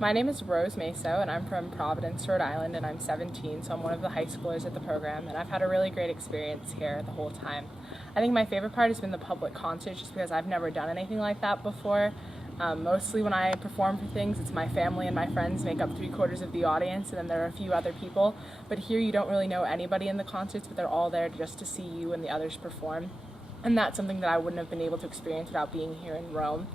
My name is Maso, and I'm from Providence, Rhode Island, and I'm 17, so I'm one of the high schoolers at the program, and I've had a really great experience here the whole time. I think my favorite part has been the public concerts, just because I've never done anything like that before. Mostly when I perform for things, it's my family and my friends make up 3/4 of the audience, and then there are a few other people. But here you don't really know anybody in the concerts, but they're all there just to see you and the others perform. And that's something that I wouldn't have been able to experience without being here in Rome.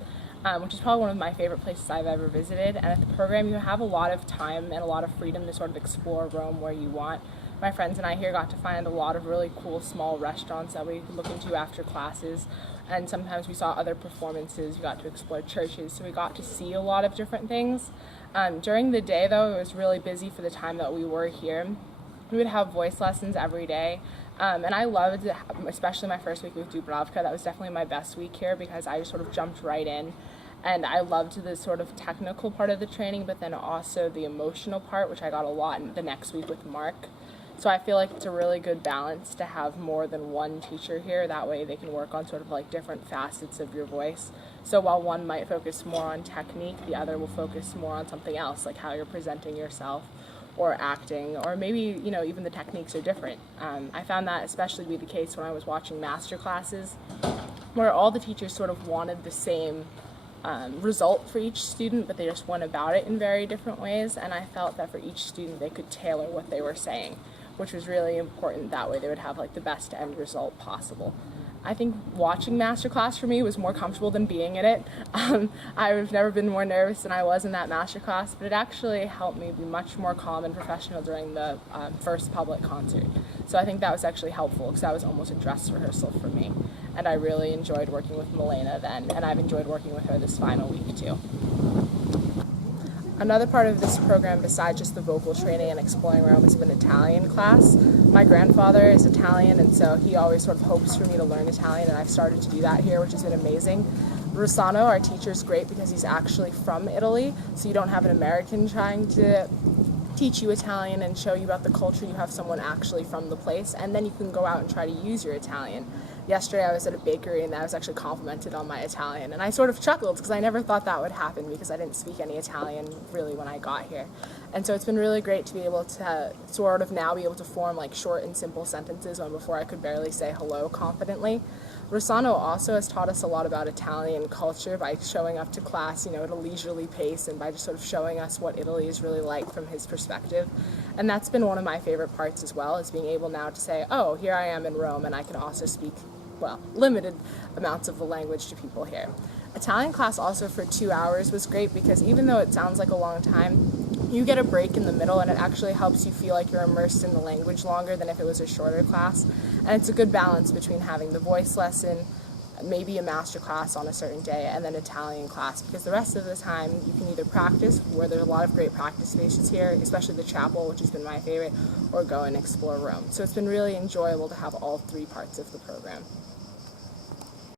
Which is probably one of my favorite places I've ever visited. And at the program, you have a lot of time and a lot of freedom to sort of explore Rome where you want. My friends and I here got to find a lot of really cool small restaurants that we could look into after classes. And sometimes we saw other performances, we got to explore churches, so we got to see a lot of different things. During the day, though, it was really busy for the time that we were here. We would have voice lessons every day. And I loved, especially my first week with Dubravka, that was definitely my best week here because I just sort of jumped right in. And I loved the sort of technical part of the training, but then also the emotional part, which I got a lot in the next week with Mark. So I feel like it's a really good balance to have more than one teacher here. That way they can work on sort of like different facets of your voice. So while one might focus more on technique, the other will focus more on something else, like how you're presenting yourself or acting, or maybe, even the techniques are different. I found that especially to be the case when I was watching master classes, where all the teachers sort of wanted the same result for each student, but they just went about it in very different ways, and I felt that for each student they could tailor what they were saying, which was really important. That way they would have like the best end result possible. I think watching masterclass for me was more comfortable than being in it. I've never been more nervous than I was in that masterclass, but it actually helped me be much more calm and professional during the first public concert. So I think that was actually helpful because that was almost a dress rehearsal for me. And I really enjoyed working with Milena then, and I've enjoyed working with her this final week too. Another part of this program, besides just the vocal training and exploring Rome, has been Italian class. My grandfather is Italian, and so he always sort of hopes for me to learn Italian, and I've started to do that here, which has been amazing. Rossano, our teacher, is great because he's actually from Italy, so you don't have an American trying to teach you Italian and show you about the culture. You have someone actually from the place, and then you can go out and try to use your Italian. Yesterday I was at a bakery and I was actually complimented on my Italian, and I sort of chuckled because I never thought that would happen because I didn't speak any Italian really when I got here. And so it's been really great to be able to sort of now be able to form like short and simple sentences when before I could barely say hello confidently. Rossano also has taught us a lot about Italian culture by showing up to class, at a leisurely pace, and by just sort of showing us what Italy is really like from his perspective. And that's been one of my favorite parts as well, is being able now to say, oh, here I am in Rome, and I can also speak, limited amounts of the language to people here. Italian class also for 2 hours was great because even though it sounds like a long time, you get a break in the middle, and it actually helps you feel like you're immersed in the language longer than if it was a shorter class. And it's a good balance between having the voice lesson, maybe a master class on a certain day, and then Italian class, because the rest of the time you can either practice, where there's a lot of great practice spaces here, especially the chapel, which has been my favorite, or go and explore Rome. So it's been really enjoyable to have all three parts of the program.